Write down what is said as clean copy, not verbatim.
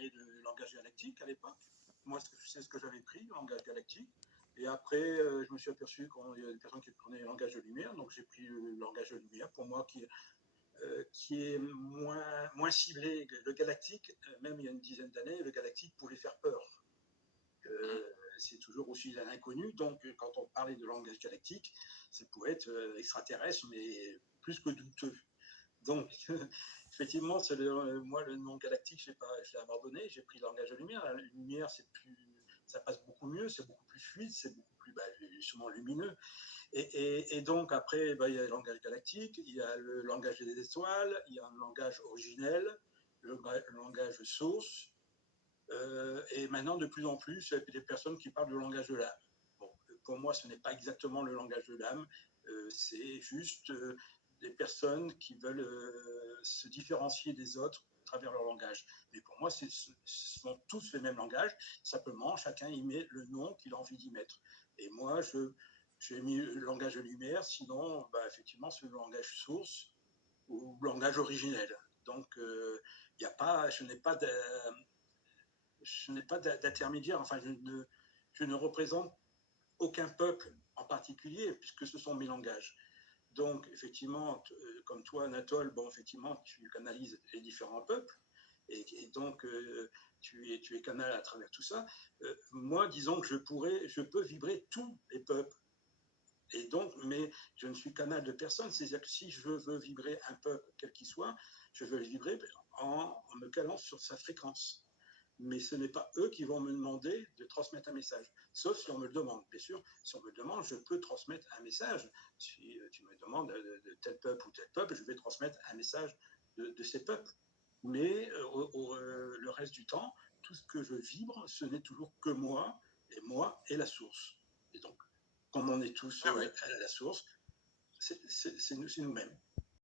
parlait de langage galactique à l'époque. Moi, c'est ce que j'avais pris, langage galactique. Et après, je me suis aperçu qu'il y a des personnes qui prenaient le langage de lumière, donc j'ai pris le langage de lumière, pour moi, qui est moins ciblé. Le galactique, même il y a une dizaine d'années, le galactique pouvait faire peur. C'est toujours aussi l'inconnu, donc quand on parlait de langage galactique, ça pouvait être extraterrestre, mais plus que douteux. Donc, effectivement, moi, le nom galactique, je l'ai abandonné, j'ai pris le langage de lumière. La lumière, ça passe beaucoup mieux, c'est beaucoup plus fluide, c'est beaucoup plus justement lumineux. Et donc, après, il y a le langage galactique, il y a le langage des étoiles, il y a un langage originel, le langage source, et maintenant, de plus en plus, il y a des personnes qui parlent du langage de l'âme. Bon, pour moi, ce n'est pas exactement le langage de l'âme, c'est juste des personnes qui veulent se différencier des autres à travers leur langage. Mais pour moi, ce sont tous le même langage, simplement chacun y met le nom qu'il a envie d'y mettre. Et moi, j'ai mis le langage de lumière, sinon, effectivement, c'est le langage source ou le langage originel. Donc, je n'ai pas d'intermédiaire, enfin, je ne représente aucun peuple en particulier, puisque ce sont mes langages. Donc, effectivement, comme toi, Anatole, effectivement, tu canalises les différents peuples, et donc, tu es canal à travers tout ça. Moi, disons que je peux vibrer tous les peuples. Et donc, mais je ne suis canal de personne. C'est-à-dire que si je veux vibrer un peuple, quel qu'il soit, je veux le vibrer en me calant sur sa fréquence. Mais ce n'est pas eux qui vont me demander de transmettre un message. Sauf si on me le demande. Bien sûr, si on me le demande, je peux transmettre un message. Si tu me demandes de tel peuple ou tel peuple, je vais transmettre un message de ces peuples. Mais le reste du temps, tout ce que je vibre, ce n'est toujours que moi et la source. Et donc, comme on est tous à la source, c'est nous-mêmes.